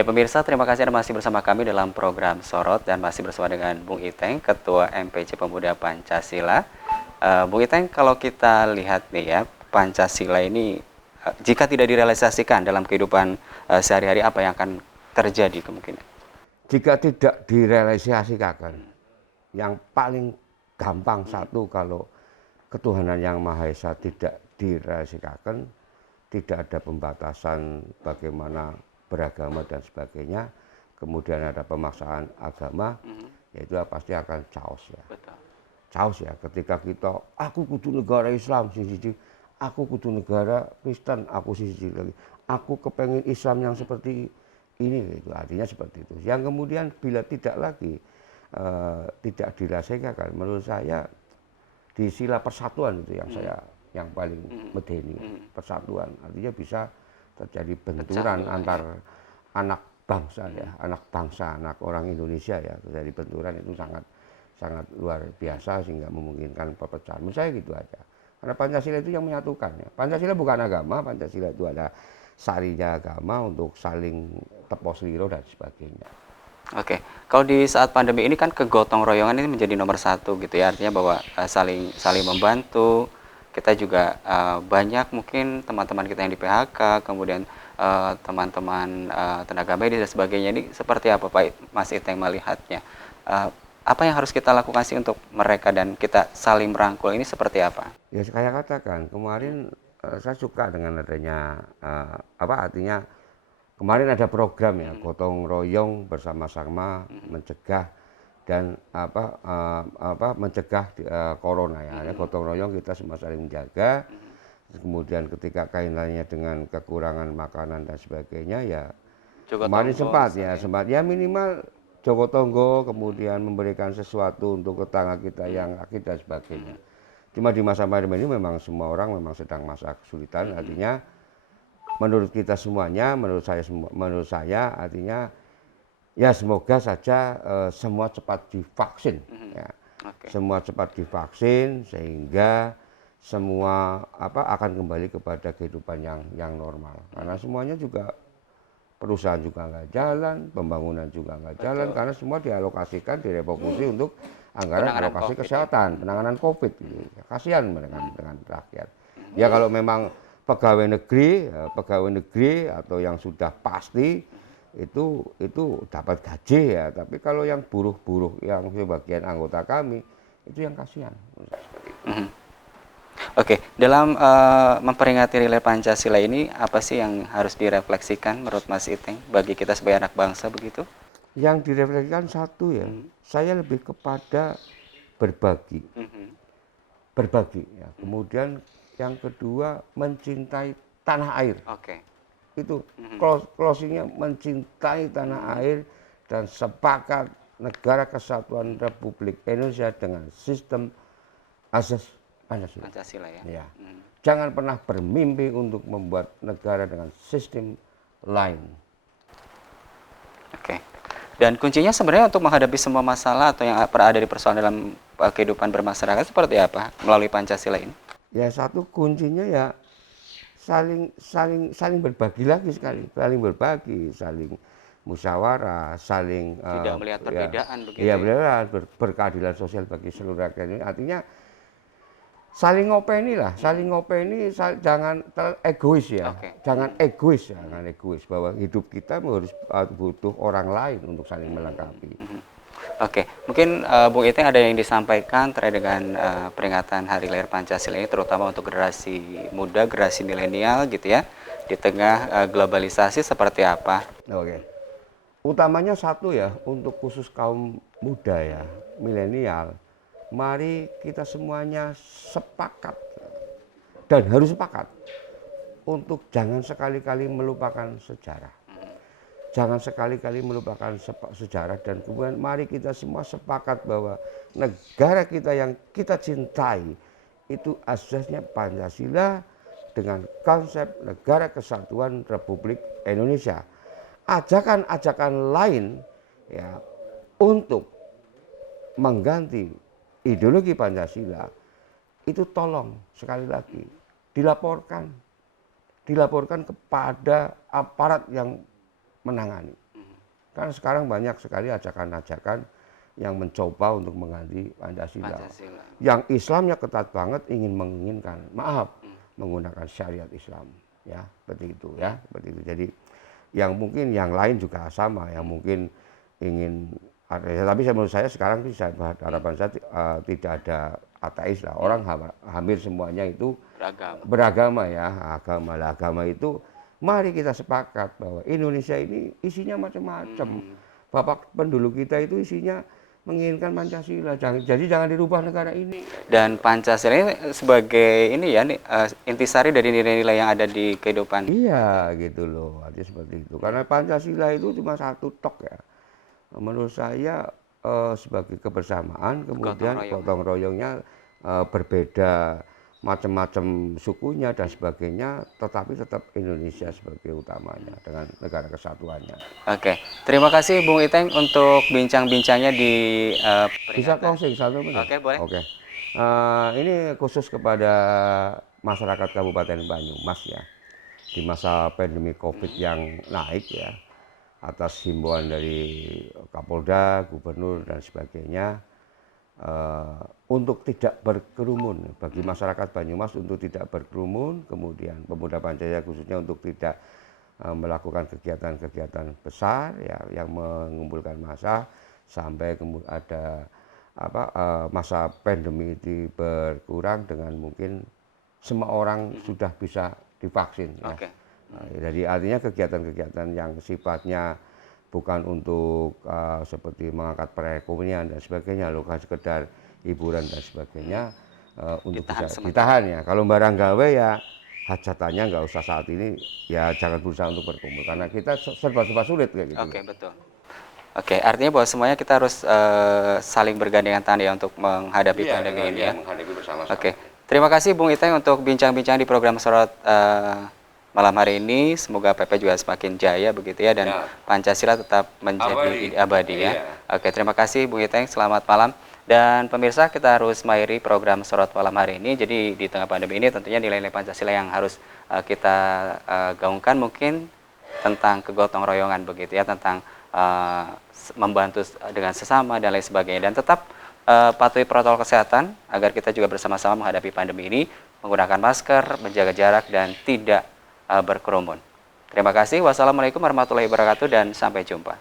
Ya pemirsa, terima kasih Anda masih bersama kami dalam program Sorot dan masih bersama dengan Bung Iteng, Ketua MPC Pemuda Pancasila. Bung Iteng, kalau kita lihat nih ya, Pancasila ini jika tidak direalisasikan dalam kehidupan sehari-hari, apa yang akan terjadi kemungkinan? Jika tidak direalisasikan, yang paling gampang satu kalau ketuhanan yang Maha Esa tidak direalisasikan, tidak ada pembatasan bagaimana beragama dan sebagainya, kemudian ada pemaksaan agama, ya itu pasti akan chaos ya. Betul. Chaos ya ketika kita, aku kudu negara Islam, sisi aku kudu negara Kristen, aku sisi lagi, aku kepengen Islam yang seperti ini, itu artinya seperti itu. Yang kemudian bila tidak lagi tidak dirasakan, menurut saya di sila persatuan itu yang saya yang paling medeni, persatuan artinya bisa terjadi benturan antar anak bangsa ya, anak orang Indonesia ya, terjadi benturan itu sangat sangat luar biasa sehingga memungkinkan perpecahan. Menurut saya gitu aja. Karena Pancasila itu yang menyatukan ya. Pancasila bukan agama, Pancasila itu ada sarinya agama untuk saling tepos liro dan sebagainya. Oke, kalau di saat pandemi ini kan kegotong royongan ini menjadi nomor satu gitu ya, artinya bahwa saling membantu. Kita juga banyak mungkin teman-teman kita yang di PHK, kemudian teman-teman tenaga medis dan sebagainya. Ini seperti apa Pak Mas Iteng melihatnya? Apa yang harus kita lakukan sih untuk mereka dan kita saling merangkul ini seperti apa? Ya saya katakan kemarin saya suka dengan adanya artinya kemarin ada program ya gotong royong bersama-sama mencegah dan mencegah corona ya. Gotong royong kita semua saling menjaga. Kemudian ketika kaitannya dengan kekurangan makanan dan sebagainya ya kemarin sempat ya minimal Joko Tonggo kemudian memberikan sesuatu untuk tetangga kita yang sakit dan sebagainya. Cuma di masa pandemi ini memang semua orang memang sedang masa kesulitan, artinya menurut kita semuanya, menurut saya artinya ya semoga saja semua cepat divaksin ya. Semua cepat divaksin sehingga semua akan kembali kepada kehidupan yang normal. Karena semuanya juga perusahaan juga nggak jalan, pembangunan juga nggak jalan karena semua dialokasikan direfokusi untuk anggaran alokasi kesehatan, penanganan COVID. Gitu. Kasihan dengan rakyat. Ya kalau memang pegawai negeri atau yang sudah pasti itu dapat gaji ya, tapi kalau yang buruh-buruh yang sebagian anggota kami itu yang kasihan. Oke, dalam memperingati Nilai Pancasila ini apa sih yang harus direfleksikan menurut Mas Iteng bagi kita sebagai anak bangsa begitu? Yang direfleksikan satu ya, saya lebih kepada berbagi, berbagi ya. Kemudian yang kedua mencintai tanah air. Oke. Itu closingnya mencintai tanah air dan sepakat negara kesatuan Republik Indonesia dengan sistem asas Pancasila ya. Jangan pernah bermimpi untuk membuat negara dengan sistem lain. Oke. Dan kuncinya sebenarnya untuk menghadapi semua masalah atau yang ada di persoalan dalam kehidupan bermasyarakat seperti apa melalui Pancasila ini? Ya satu kuncinya ya saling berbagi lagi sekali, saling berbagi, saling musyawarah, saling tidak melihat perbedaan begitu. Iya benar, berkeadilan sosial bagi seluruh rakyat ini. Artinya saling ngopeni lah, jangan egois ya, jangan egois bahwa hidup kita harus butuh orang lain untuk saling melengkapi. Oke, mungkin Bung Iteng ada yang disampaikan terkait dengan peringatan Hari Lahir Pancasila ini, terutama untuk generasi muda, generasi milenial gitu ya, di tengah globalisasi seperti apa? Oke, utamanya satu ya, untuk khusus kaum muda ya, milenial, mari kita semuanya sepakat dan harus sepakat untuk jangan sekali-kali melupakan sejarah. Jangan sekali-kali melupakan sejarah dan kemudian mari kita semua sepakat bahwa negara kita yang kita cintai itu asasnya Pancasila dengan konsep negara kesatuan Republik Indonesia. Ajakan-ajakan lain ya untuk mengganti ideologi Pancasila itu tolong sekali lagi dilaporkan kepada aparat yang menangani. Kan sekarang banyak sekali ajakan-ajakan yang mencoba untuk mengganti Pancasila. Yang Islamnya ketat banget menginginkan, maaf, menggunakan syariat Islam, ya seperti itu ya, seperti itu. Jadi yang mungkin yang lain juga sama, yang mungkin ingin ada, ya, tapi menurut saya sekarang sih harapan saya tidak ada ateis lah. Orang hampir semuanya itu beragama ya, agama itu. Mari kita sepakat bahwa Indonesia ini isinya macam-macam. Bapak penduduk kita itu isinya menginginkan Pancasila. Jadi jangan dirubah negara ini. Dan Pancasila ini sebagai ini ya, intisari dari nilai-nilai yang ada di kehidupan. Iya gitu loh, artinya seperti itu. Karena Pancasila itu cuma satu tok ya. Menurut saya sebagai kebersamaan, kemudian gotong royongnya berbeda macam-macam sukunya dan sebagainya, tetapi tetap Indonesia sebagai utamanya dengan negara kesatuannya. Oke, terima kasih Bung Iteng untuk bincang-bincangnya di Bisa closing 1 menit? Oke, boleh. Oke. Ini khusus kepada masyarakat Kabupaten Banyumas ya, di masa pandemi COVID yang naik ya, atas himbauan dari Kapolda, Gubernur dan sebagainya, untuk tidak berkerumun, bagi masyarakat Banyumas untuk tidak berkerumun, kemudian pemuda Pancasila khususnya untuk tidak melakukan kegiatan-kegiatan besar ya, yang mengumpulkan massa sampai ada masa pandemi ini berkurang dengan mungkin semua orang sudah bisa divaksin ya. Jadi artinya kegiatan-kegiatan yang sifatnya bukan untuk seperti mengangkat perekonomian dan sebagainya, bukan sekedar hiburan dan sebagainya, untuk bisa ditahan ya. Kalau barang gawe ya hajatannya nggak usah saat ini, ya jangan berusaha untuk berkumpul karena kita serba sulit kayak gitu. Oke, betul. Oke, artinya bahwa semuanya kita harus saling bergandengan tangan ya untuk menghadapi pandemi ini ya. Menghadapi bersama-sama. Oke, terima kasih Bung Iteng untuk bincang-bincang di program Sorot malam hari ini. Semoga PP juga semakin jaya begitu ya, dan Pancasila tetap menjadi abadi ya. Oke, terima kasih Bung Iteng, selamat malam. Dan pemirsa, kita harus mengakhiri program Sorot malam hari ini. Jadi di tengah pandemi ini tentunya nilai-nilai Pancasila yang harus kita gaungkan mungkin tentang kegotong royongan begitu ya, tentang membantu dengan sesama dan lain sebagainya, dan tetap patuhi protokol kesehatan agar kita juga bersama-sama menghadapi pandemi ini, menggunakan masker, menjaga jarak dan tidak berkerumun. Terima kasih. Wassalamualaikum warahmatullahi wabarakatuh dan sampai jumpa.